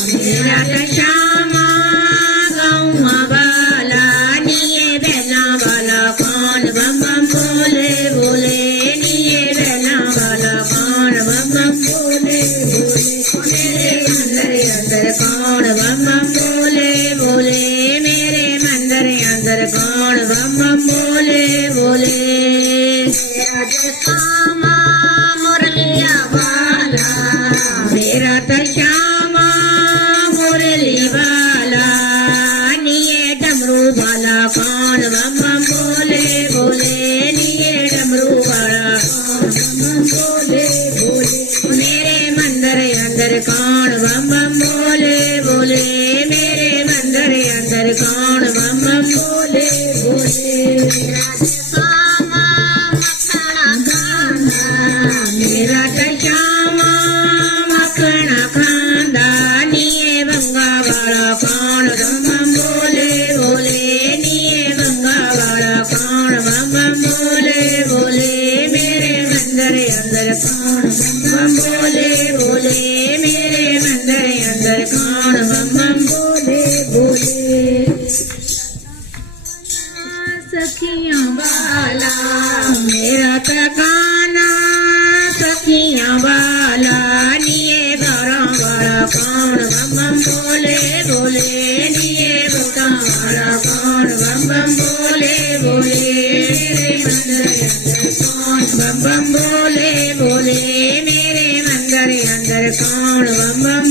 मेरा तो श्यामा गौआ वाला निये बेला वाला कौन बम बम बोले बोले निये बेला वाला कौन बम बम बोले बोले मेरे अंदर कौन बम बम बोले बोले मेरे मंदिर अंदर कौन बम बम बोले बोले मेरा तो श्यामा मुरलिया वाला मेरा तो श्यामा मुरली वाला निये डमरू वाला कौन बम बम बोले बोले निये डमरू वाला कौन बम बम बोले बोले मेरे मंदिर अंदर कौन बम बम बोले बोले मेरे मंदिर अंदर कौन बम बम बोले बोले मेरा तो श्यामा मखना खांदा निये बंगा वाला कौन बम बम बोले बोले निये बंगा वाला कौन बम बम बोले बोले मेरे मंदिर अंदर कौन बम बम बोले बोले मेरे मंदिर अंदर कौन बम बम बोले बोले सखियां वाला मेरा तो गाना सखियां वाला निये गारा वाला कौन बम बम बोले बोले निये बता वाला कौन बम बम बोले बोले मेरे मंदिर अंदर कौन बम बम बोले बोले मेरे मंदिर अंदर कौन बम बम